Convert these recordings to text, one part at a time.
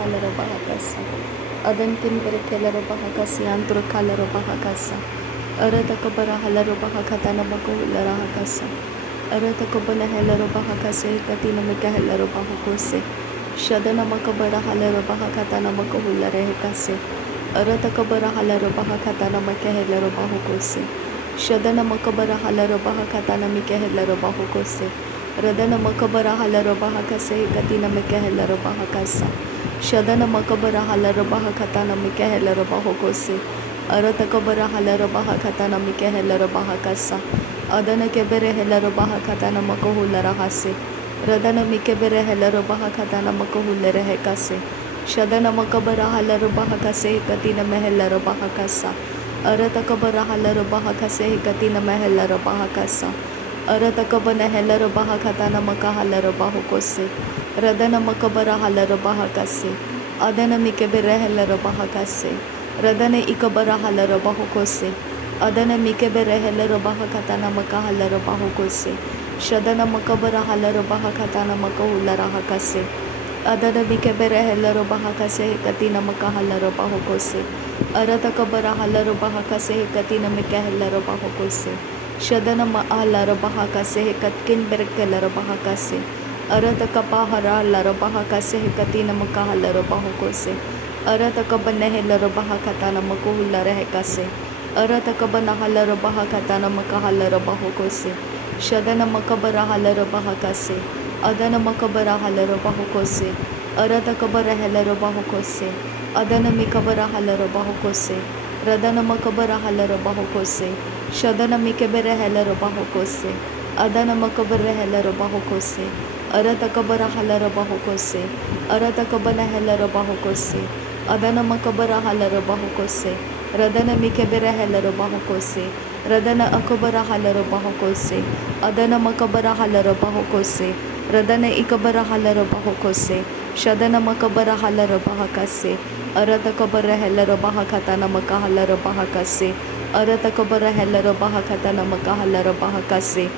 halaro bahakasa. Adan kin berekelaro bahakasi antro kalaro bahakasa. Arata kabara halaro bahakata na makuhulara hakasa. Arata kabana helaro bahakase katina mekahelaro bahakose. Shadana makabara halaro bahakata na makuhulara hekase. Arata kabara halaro bahakata na mekahelaro bahakose. Shadana makabara halaro bahakata na mekahelaro bahakose. Radana makabara halaro bahakase katina mekahelaro bahakasa. Shadana makabara halaro bahakata na mekahelaro bahakose. Arata kabara halaro bahakata na mekahelaro bahakasa. Adana kebere helaro bahakata na makuhulara hase. Radana mikebere helaro bahakata na makuhulara hekase. Shadana makabara halaro bahakase katina mehelaro bahakasa. Arata kabara halaro bahakase katina mehelaro bahakasa. Arata kabana helaro bahakata na makahalaro bahukose. Radana makabara halaro bahakase. Adana mikebere helaro bahakase. Radana ikabara halaro bahukose. Adana mikebere helaro bahakata na makahalaro bahukose. Shadana makabara halaro bahakata na makahulara hakase. Adana mikebere helaro bahakase katina makahalaro bahukose. Arata kabara halaro bahakase katina mikahelaro bahukose. Shadana ma'alaro bahakase katkin berkelaro bahakase. Arata kapahara laro bahakase katina makahalaro bahukose. Arata kabanehelaro bahakata na makuhulara hekase. Arata kabana halaro bahakata na makahalaro bahukose. Shadana makabara halaro bahakase. Adana makabara halaro bahukose. Arata kabara helaro bahukose. Adana mikabara halaro bahukose. Radana makabara halaro bahukose. Shadana mikebere helaro bahukose. Adana makabara helaro bahukose. Arata kabara halaro bahukose. Arata kabana helaro bahukose. Adana makabara halaro bahukose. Radana mikebere helaro bahukose. Radana akabara halaro bahukose. Adana makabara halaro bahukose. Radana ikabara halaro bahukose. Shadana makabara halaro bahakase. Arata kabara helaro bahakata na makahalaro bahakase. Arata kabara helaro bahakata na makahalaro bahakase.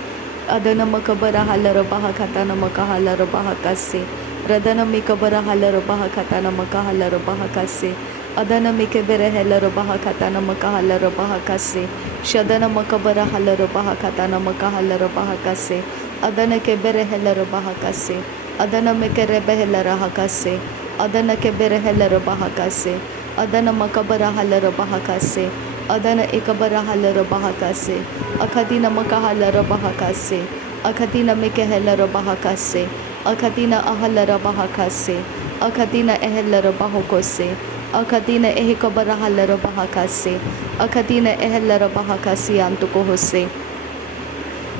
Adana makabara halaro bahakata na makahalaro bahakase. Radana mikabara halaro bahakata na makahalaro bahakase. Adana mikebere helaro bahakata na makahalaro bahakase. Shadana makabara halaro bahakata na makahalaro bahakase. Adana kebere helaro bahakase. Adana mekerebe helaro hakase. Adana kebere helaro bahakase. Adana makabara halaro bahakase. Adana ikabara halaro bahakase. Akadina makahalaro bahakase. Akadina mekehelaro bahakase. Akadina ahalaro bahakase. Akadina ehelaro bahokose. Akadina ehikabara halaro bahakase. Akadina ehelaro bahakase antukohose.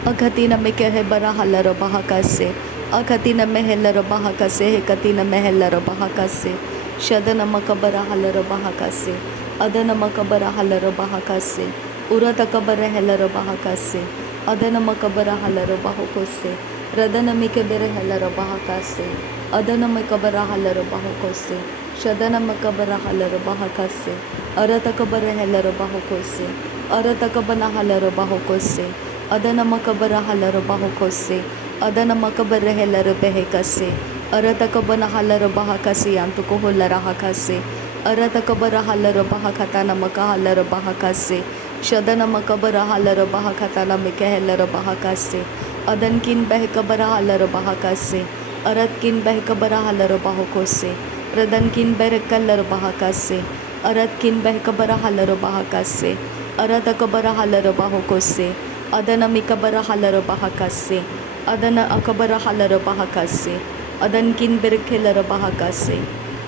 Akatina mekehebara halaro bahakase. Akatina mehelaro bahakase. Hekatina mehelaro bahakase. Shadana makabara halaro bahakase. Adana makabara halaro bahakase. Urata kabara helaro bahakase. Adana makabara halaro bahokose. Radana mikebere helaro bahakase. Adana makabara halaro bahokose. Shadana makabara halaro bahakase. Arata kabara helaro bahokose. Arata kabana halaro bahokose. Adana makabara halaro bahokose. Adana makabara helaro behekase. Arata kabana halaro bahakase antuko holara hakase. Arata kabara halaro bahakata na makahalaro bahakase. Shadana makabara halaro bahakata na mikahelaro bahakase. Adankin behkabara halaro bahakase. Aratkin behkabara halaro bahokose. Radankin berekalaro bahakase. Aratkin behkabara halaro bahakase. Arata kabara halaro bahokose. Adana mikabara halaro bahakase. Adana akabara halaro bahakase. Adankin berekelaro bahakase.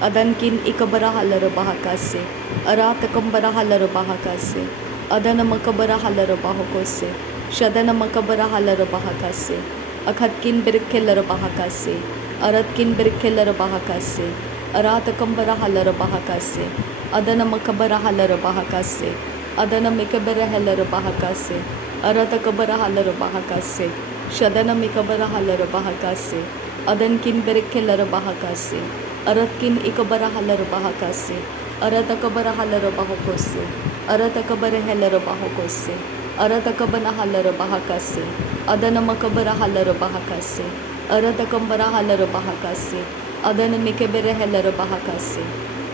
Adankin ikabara halaro bahakase. Arata kambara halaro bahakase. Adana makabara halaro bahokose. Shadana makabara halaro bahakase. Akhatkin berekelaro bahakase. Aratkin berekelaro bahakase. Arata kambara halaro bahakase. Adana makabara halaro bahakase. Adana mikabara halaro bahakase. Arata kabara halaro bahakase. Shadana mikabara halaro bahakase. Adankin berekelaro bahakase. Aratkin ikabara halaro bahakase. Arata kabara halaro bahokose. Arata kabara halaro bahokose. Arata kabana halaro bahakase. Adana makabara halaro bahakase. Arata kambara halaro bahakase. Adana mikebere helero bahakase.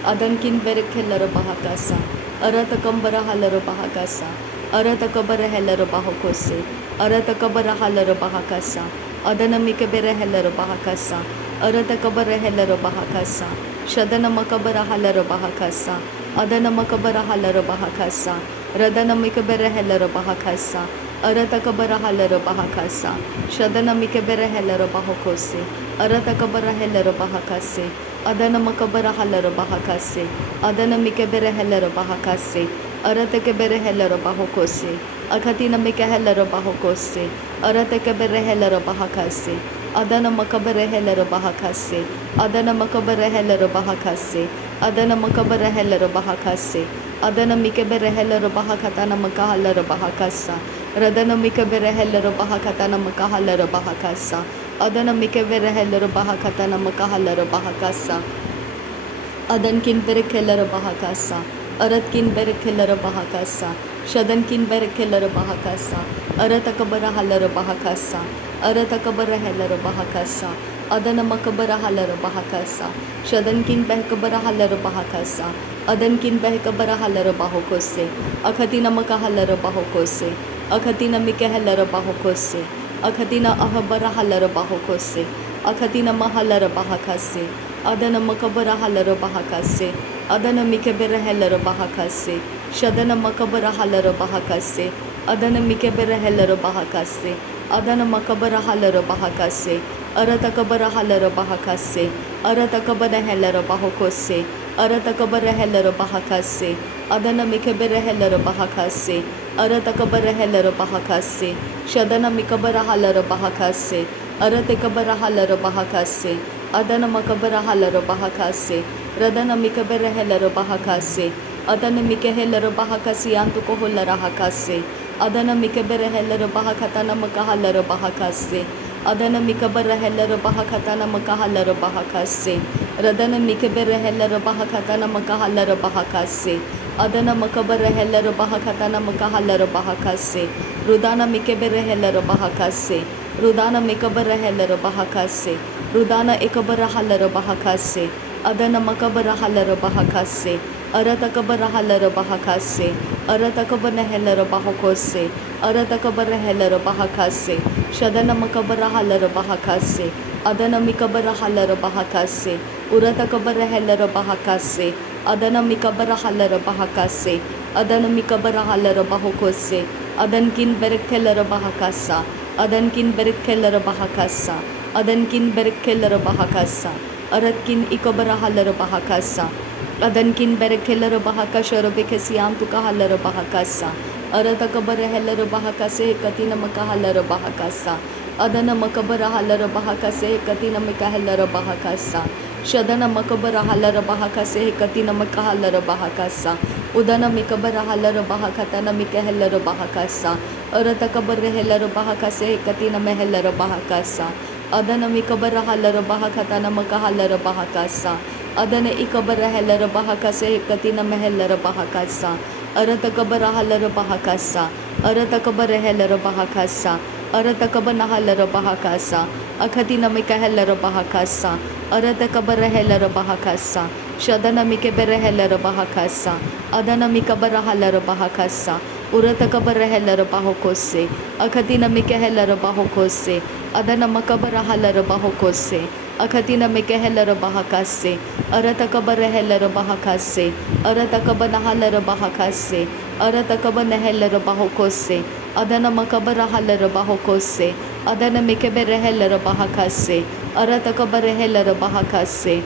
Adankin berekellero bahakasa. Arata kambara halero bahakasa. Arata kabara helero bahokose. Arata kabara halero bahakasa. Adana mikebere helero bahakasa. Arata kabara helero bahakasa. Shadana makabara halero bahakasa. Adana makabara halero bahakasa. Radana mikebere helero bahakasa. Arata kabara halero bahakasa. Shadana mikebere helero bahokose. Arata kabara helero bahakase. Adana makabara halero bahakase. Adana mikebere helero bahakase. Arata kebere helero bahokose. Akatina mike helero bahokose. Arata kebere helero bahakase. Adana makabere helero bahakase. Adana makabere helero bahakase. Adana makabere helero bahakase. Adana mikebere helero bahakatana makahalero bahakasa. Radana mikebere helero bahakatana makahalero bahakasa. Adana mikebere helero bahakatana makahalero bahakasa. Adankin berekelero bahakasa. Aratkin berekelero bahakasa. Shadankin berekelero bahakasa. Aratakabara halero bahakasa. Aratakabara helero bahakasa. Adana makabara halero bahakasa. Shadankin behkabara halero bahakasa. Adankin behkabara halero bahokose. Akatina makahalero bahokose. Akatina mikahalero bahokose. Akatina ahabara halero bahokose. Akatina mahalero bahakase. Adana makabara halero bahakase. Adana mikebere helero bahakase. Shadana makabara halero bahakase. Adana mikebere helero bahakase. Adana makabara halero bahakase. Aratakabara halero bahakase. Aratakabara helero bahokose. Aratakabara helero bahakase. Adana mikebere helero bahakase. Aratakabara helero bahakase. Shadana mikabara halero bahakase. Aratakabara halero bahakase. Adana makabara halero bahakase. Radana mikabere helero bahakase. Adana mikehelero bahakasi antuko holara hakase. Adana mikabere helero bahakatana makahalero bahakase. Adana mikabara helero bahakatana makahalero bahakase. Radana mikabere helero bahakatana makahalero bahakase. Adana makabara helero bahakatana makahalero bahakase. Rudana mikabere helero bahakase. Rudana mikabara helero bahakase. Rudana ekabara halero bahakase. Adana makabara halero bahakase. Aratakabara halero bahakase. Aratakabana helero bahokose. Aratakabara helero bahakase. Shadana makabara halero bahakase. Adana mikabara halero bahakase. Uratakabara helero bahakase. Adana mikabara halero bahakase. Adana mikabara halero bahokose. Adankin berekelero bahakasa. Adankin berekelero bahakasa. Adankin berekelero bahakasa. Aratkin ikabara halero bahakasa. Adankin berekelero bahakasha robekesiam tuka halero bahakasa. Aratakabara helero bahakase katina makahalero bahakasa. Adana makabara halero bahakase katina makahalero bahakasa. Shadana makabara halero bahakase katina makahalero bahakasa. Udana mikabara halero bahakatana mikahalero bahakasa. Aratakabara helero bahakase katina mehelero bahakasa. Adana mikabara halero bahakatana makahalero bahakasa. Adana ikabara helero bahakase katina mehelero bahakasa. Aratakabara halero bahakasa. Aratakabara helero bahakasa. Aratakabana halero bahakasa. Akatina mikahelero bahakasa. Aratakabara helero bahakasa. Shadana mikebere helero bahakasa. Adana mikabara halero bahakasa. Uratakabara helero bahokose. Akatina mikahelero bahokose. Adana makabara halero bahokose. Akatina mikahelero bahakase. Aratakabara helero bahakase. Aratakabana halero bahakase. Aratakabana helero bahokose. Adana makabara halero bahokose. Adana mikebere helero bahakase. Aratakabara helero bahakase.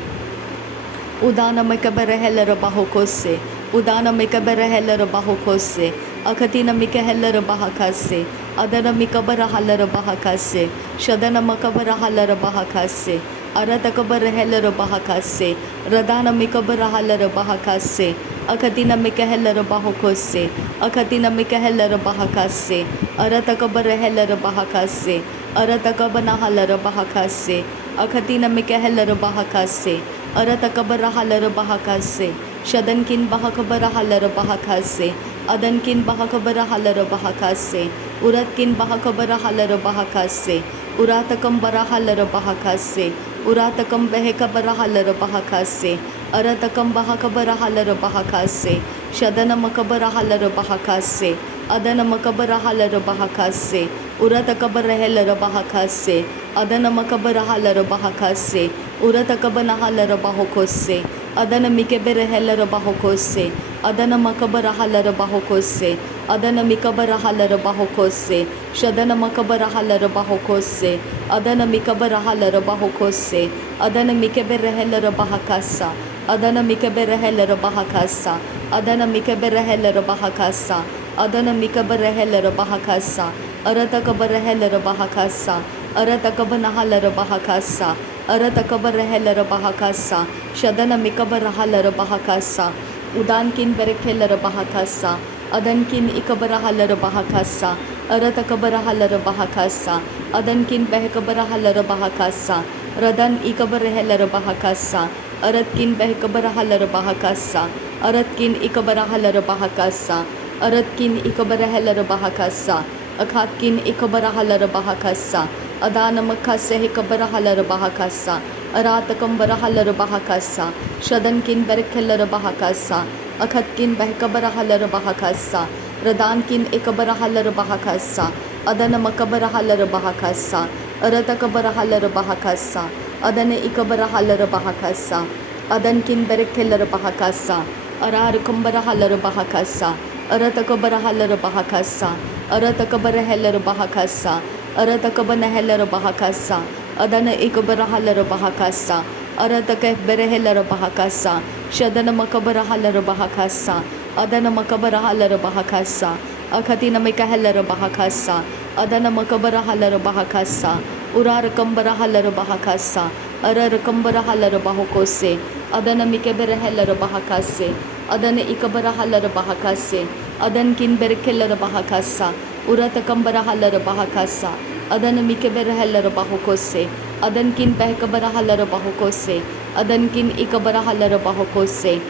Udana mikabere helero bahokose. Udana mikabere helero bahokose. Akatina mikahelero bahakase. Adana mikabara halero bahakase. Shadana makabara halero bahakase. Aratakabara helero bahakase. Radana mikabara halero bahakase. Akatina mikahelero bahokose. Akatina mikahelero bahakase. Aratakabara helero bahakase. Aratakabana halero bahakase. Akatina mikahelero bahakase. Aratakabara halero bahakase. Shadankin bahakabara halero bahakase. Adankin bahakabara halero bahakase. Uratkin bahakabara halero bahakase. Uratakambara halero bahakase. Uratakam behekabarahalar bahakase. Aratakam bahakabarahalar bahakase. Shadana makabarahalar bahakase. Adana makabarahalar bahakase. Uratakabarahela bahakase. Adana makabarahalar bahakase. Uratakabanahalaರ bahokose. Adana mikeberehelaರ bahokose. Adana makabarahalar bahokose. Adana mikabarahalar bahokose. Shadana makabarahalar bahokose. Adana mikabarahalar bahokose. Adana mikeberehelaರ bahakasa. Adana mikeberehelaರ bahakasa. Adana mikeberehelaರ bahakasa. Adana mikeberehelaರ bahakasa. Aratakabarehelaರ bahakasa. Aratakabanahalaರ bahakasa. Aratakabarehelaರ bahakasa. Shadana mikabarahalar bahakasa. Udankin berekelar bahakasa. Adankin ikabarahalar bahakasa. Aratakabarhalar bahakasa. Adankin behekabarahalar bahakasa. Radan ikabarhelar bahakasa. Aratkin behekabarahalar bahakasa. Aratkin ikabarahalar bahakasa. Aratkin ikabarhelar bahakasa. Akhatkin ikabarahalar bahakasa. Adanamakase hikabarahalar bahakasa. Aratakam barahalar bahakasa. Shadankin berekelar bahakasa. Akhatkin behekabarahalar bahakasa. Radankin ikabarahalar bahakasa. Adana makabarahalar bahakasa. Aratakabarhalar bahakasa. Adana ikabarahalar bahakasa. Adankin berekelar bahakasa. Ararukambarahalar bahakasa. Aratakabarhalar bahakasa. Aratakabarhelar bahakasa. Aratakabanhelar bahakasa. Adana ikabarahalar bahakasa. Aratake berehelar bahakasa. Shadana makabarahalar bahakasa. Adana makabarahalar bahakasa. Akatina mikahelar bahakasa. Adana makabarahalar bahakasa. Urarkambarahalar bahakasa. Ararkambarahalar bahokose. Adana mikeberehelar bahakase. Adana ikabarahalar bahakase. Adankin berekelar bahakasa. Uratakambarahalar bahakasa. Adana mikeberehelar bahokose. Adankin behekabarahalar bahokose. Adankin ikabarahalar bahokose.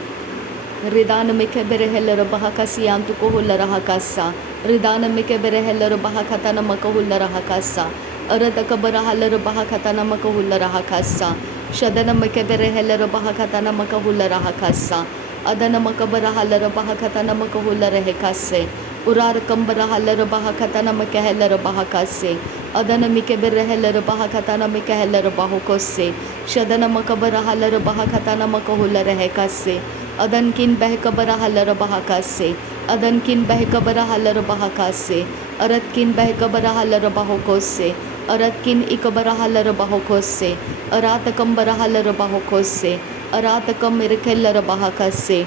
Ridana mikeberehelar bahakasi antukohular hakasa. Ridana mikeberehelar bahakatana makahular hakasa. Aratakabarhalar bahakatana makahular hakasa. Shadana mikeberehelar bahakatana makahular hakasa. Adana makabarahalar bahakatana makahular hekase. Urar kambarahalar bahakatana makahelar bahakase. Adana mikeberehelar bahakatana makahelar bahokose. Shadana makabarahalar bahakatana makahular hekase. Adankin behekabarahalar bahakase. Adankin behekabarahalar bahakase. Aratkin behekabarahalar bahokose. Aratkin ikabarahalar bahokose. Aratakambarahalar bahokose. Aratakam irkelar bahakase.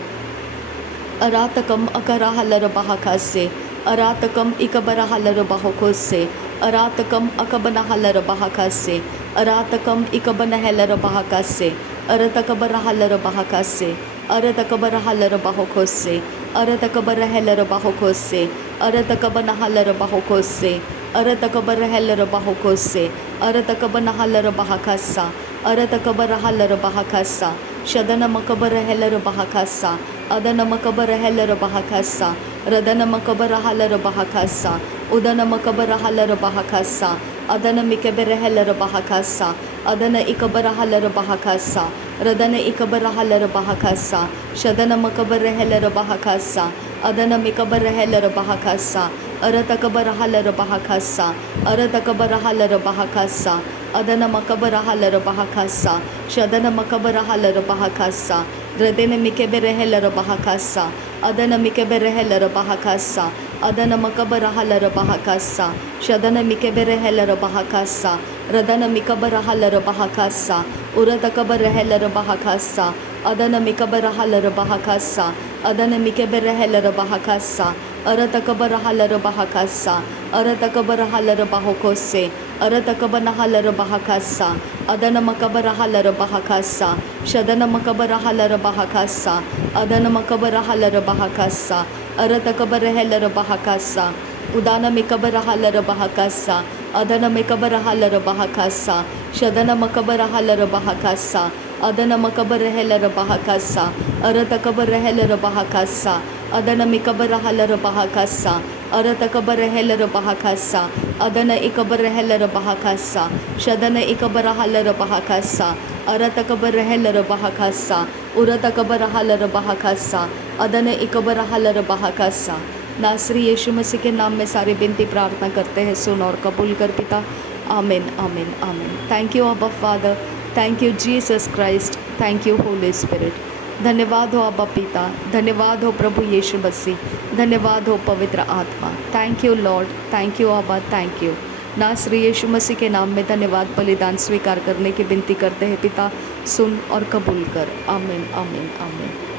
Aratakam akarahalar bahakase. Aratakam ikabarahalar bahokose. Aratakam akabanahalar bahakase. Aratakam ikabanahalar bahakase. Aratakabarhalar bahakase. Aratakabarhalar bahokose. Aratakabarhalar bahokose. Aratakabarhalar bahokose. Aratakabarhalar bahokose. Aratakabarhalar bahakasa. Aratakabarhalar bahakasa. Shadana makabarhalar bahakasa. Adana makabarhalar bahakasa. Radana makabarahalar bahakasa. Udana makabarahalar bahakasa. Adana mikeberhalar bahakasa. Adana ikabarahalar bahakasa. Radana ikabarahalar bahakasa. Shadana makabarhalar bahakasa. Adana mikabarhalar bahakasa. Aratakabarhalar bahakasa. Aratakabarhalar bahakasa. Adana makabarahalar bahakasa. Shadana makabarahalar bahakasa. Radana mikeberhalar bahakasa. Adana mikeberhalar bahakasa. Adana makabarahalar bahakasa. Shadana mikeberhalar bahakasa. Radana mikabarahalar bahakasa. Uratakabarhalar bahakasa. Adana mikabarahalar bahakasa. Adana mikeberhalar bahakasa. Aratakabarhalar bahakasa. Aratakabarhalar bahokose. Aratakabarhalar bahakasa. Adana makabarahalar bahakasa. Shadana makabarahalar bahakasa. Adana makabarahalar bahakasa. Aratakabarhalar bahakasa. Udana mikabarahalar bahakasa. Adana mikabarahalar bahakasa. Shadana makabarahalar bahakasa. Adana makabarahalar bahakasa. Aratakabarhalar bahakasa. Adana mikabarahalar bahakasa. Aratakabarhalar bahakasa. अदन एकबर रहल रबहा खासा शदन एकबर हल रबहा खासा अरत cover रहल रबहा खासा उरत cover हल रबहा खासा अदन एकबर हल रबहा खासा। नासरी यीशु मसीह के नाम में सारी विनती प्रार्थना करते हैं, सुन और कबूल कर पिता। आमीन आमीन आमीन। थैंक यू अब्बा father, thank you Jesus Christ, thank you Holi spirit. धन्यवाद हो अब्बा पिता, धन्यवाद हो प्रभु यीशु मसीह, धन्यवाद हो पवित्र आत्मा। Thank you Lord, thank you अब्बा, थैंक यू। नासरी यीशु मसीह के नाम में धन्यवाद बलिदान स्वीकार करने की विनती करते हैं पिता, सुन और कबूल कर। आमीन आमीन आमीन।